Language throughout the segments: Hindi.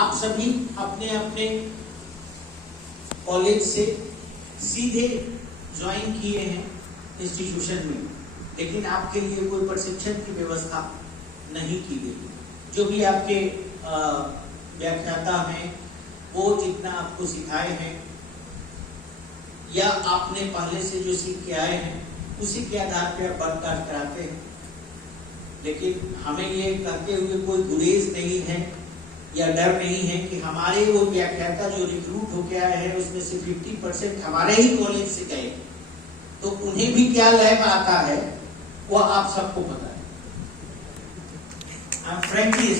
आप सभी अपने अपने कॉलेज से सीधे ज्वाइन किए हैं इंस्टीट्यूशन में, लेकिन आपके लिए कोई प्रशिक्षण की व्यवस्था नहीं की गई। जो भी आपके व्याख्याता हैं वो जितना आपको सिखाए हैं या आपने पहले से जो सीख के आए हैं उसी के आधार पर बर्ताव कराते हैं, लेकिन हमें ये करते हुए कोई गुरेज नहीं है या डर नहीं है कि हमारे वो व्याख्याता जो रिक्रूट होके आए हैं उसमें से 50% हमारे ही कॉलेज से गए, तो उन्हें भी क्या लैब आता है वो आप सबको पता है। फ्रेंकली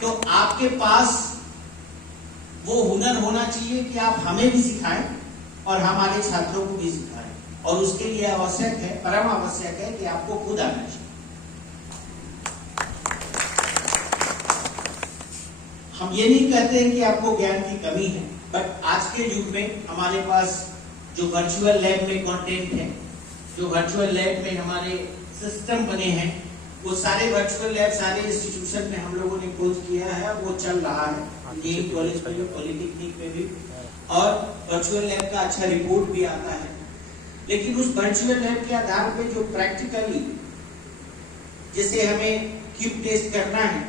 तो आपके पास वो हुनर होना चाहिए कि आप हमें भी सिखाएं और हमारे छात्रों को भी सिखाएं, और उसके लिए आवश्यक है, परम आवश्यक है कि आपको खुद आना चाहिए। हम ये नहीं कहते हैं कि आपको ज्ञान की कमी है, बट आज के युग में हमारे पास जो वर्चुअल लैब में कंटेंट है, जो वर्चुअल लैब में हमारे सिस्टम बने हैं, वो सारे वर्चुअल लैब सारे इंस्टीट्यूशन में हम लोगों ने खोज किया है, वो चल रहा है इंजीनियरिंग कॉलेज में भी, पॉलिटेक्निक में भी, और वर्चुअल लैब का अच्छा रिपोर्ट भी आता है। लेकिन उस वर्चुअल लैब के आधार पे जो प्रैक्टिकली, जैसे हमें क्यूब टेस्ट करना है,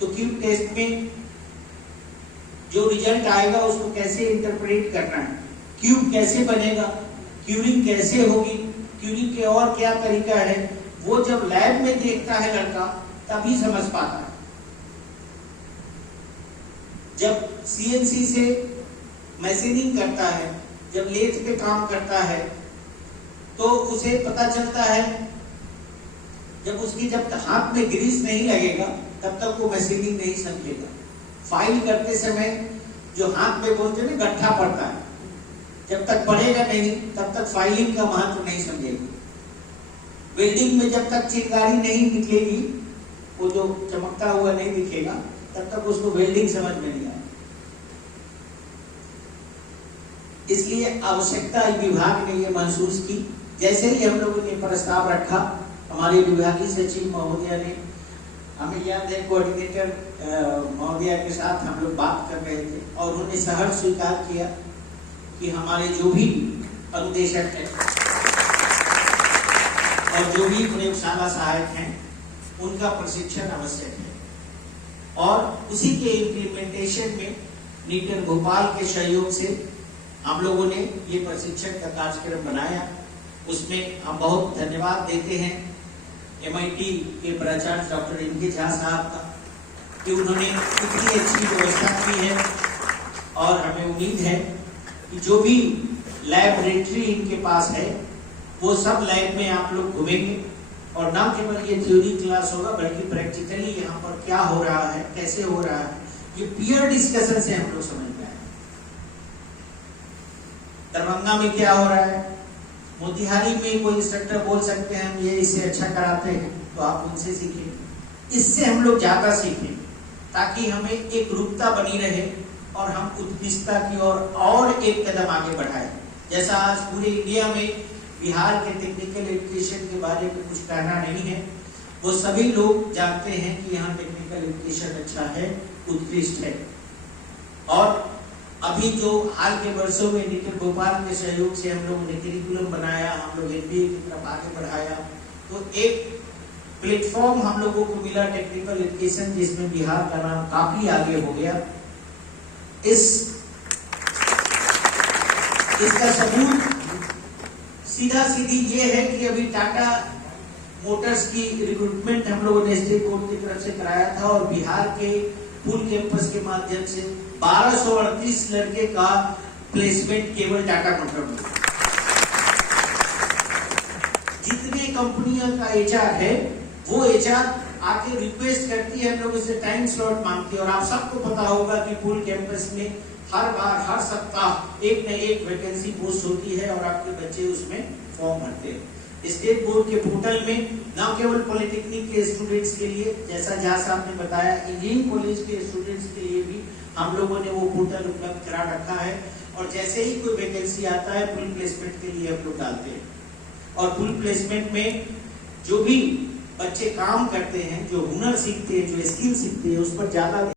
तो क्यूब टेस्ट में जो रिजल्ट आएगा उसको कैसे इंटरप्रेट करना है, क्यूब कैसे बनेगा, क्यूरिंग कैसे होगी, क्यूरिंग के और क्या तरीका है, वो जब लैब में देखता है लड़का तभी समझ पाता है। जब सीएनसी से मशीनिंग करता है, जब लेथ पे काम करता है, तो उसे पता चलता है, जब हाथ में ग्रीस नहीं लगेगा तब तक वो मशीनिंग नहीं समझेगा। फाइल करते समय जो हाथ में बोलते हैं ना गट्ठा पड़ता है, जब तक पड़ेगा नहीं तब तक फाइलिंग का महत्व नहीं समझेगी। वेल्डिंग में जब तक चिंगारी नहीं निकलेगी, वो जो चमकता हुआ नहीं दिखेगा, तब तक उसको वेल्डिंग समझ में नहीं आएगी। इसलिए आवश्यकता विभाग ने ये महसूस की। जैसे ही हम लोगों ने प्रस्ताव रखा, हमारे विभागीय सचिव महोदया ने, हमें याद है कोऑर्डिनेटर महोदया के साथ हम लोग बात कर रहे थे, और उन्होंने सहर्ष स्वीकार किया कि हमारे जो भी अनुदेशक हैं और जो भी प्रयोगशाला सहायक हैं उनका प्रशिक्षण आवश्यक है, और उसी के इम्प्लीमेंटेशन में नीटर भोपाल के सहयोग से हम लोगों ने ये प्रशिक्षण का कार्यक्रम बनाया। उसमें हम बहुत धन्यवाद देते हैं MIT के प्राचार्य डॉक्टर इनके झा साहब का कि उन्होंने इतनी अच्छी व्यवस्था की है, और हमें उम्मीद है कि जो भी लैबोरेटरी इनके पास है वो सब लैब में आप लोग घूमेंगे, और ना केवल ये थ्योरी क्लास होगा बल्कि प्रैक्टिकली यहाँ पर क्या हो रहा है, कैसे हो रहा है, ये पीयर डिस्कशन से हम लोग समझ में आए। दरभंगा में क्या हो रहा है, मोतिहारी में कोई इंस्ट्रक्टर बोल सकते हैं हम ये इससे अच्छा कराते हैं, तो आप उनसे सीखें। इससे हम लोग ज्यादा सीखें ताकि हमें एक रूपता बनी रहे और हम उत्कृष्टता की ओर और एक कदम आगे बढ़ाएं। जैसा आज पूरे इंडिया में बिहार के टेक्निकल एजुकेशन के बारे में कुछ कहना नहीं है, वो सभी लोग जानते हैं कि यहाँ टेक्निकल एजुकेशन अच्छा है, उत्कृष्ट है। और अभी जो हाल के वर्षों में नीटर भोपाल के सहयोग से हम लोगों ने करिकुलम बनाया, हम लोग MBA की तरफ आगे बढ़ाया, तो एक प्लेटफॉर्म हम लोगों को मिला टेक्निकल एजुकेशन, जिसमें बिहार का नाम काफी आगे हो गया। इसका सबूत सीधा सीधी ये है कि अभी टाटा मोटर्स की रिक्रूटमेंट हम लोगों ने स्टेट बोर्ड की तरफ से कराया था, और बिहार के फुल कैंपस के माध्यम से 1238 लड़के का प्लेसमेंट केवल टाटा मोटर में। जितने कंपनियों का HR है वो HR आके रिक्वेस्ट करती है, हम लोगों से टाइम स्लॉट मांगती है, और आप सबको पता होगा कि फुल कैंपस में हर बार हर सप्ताह एक न एक वैकेंसी पोस्ट होती है और आपके बच्चे उसमें फॉर्म भरते हैं। स्टेट बोर्ड के पोर्टल में न केवल पॉलिटेक्निक के स्टूडेंट्स के लिए, जैसा झा साहब ने बताया, इंजीनियरिंग कॉलेज के स्टूडेंट्स के लिए भी हम लोगों ने वो पोर्टल उपलब्ध करा रखा है, और जैसे ही कोई वैकेंसी आता है फुल प्लेसमेंट के लिए हम लोग डालते हैं। और फुल प्लेसमेंट में जो भी बच्चे काम करते हैं, जो हुनर सीखते हैं, जो स्किल सीखते हैं, उस पर ज्यादा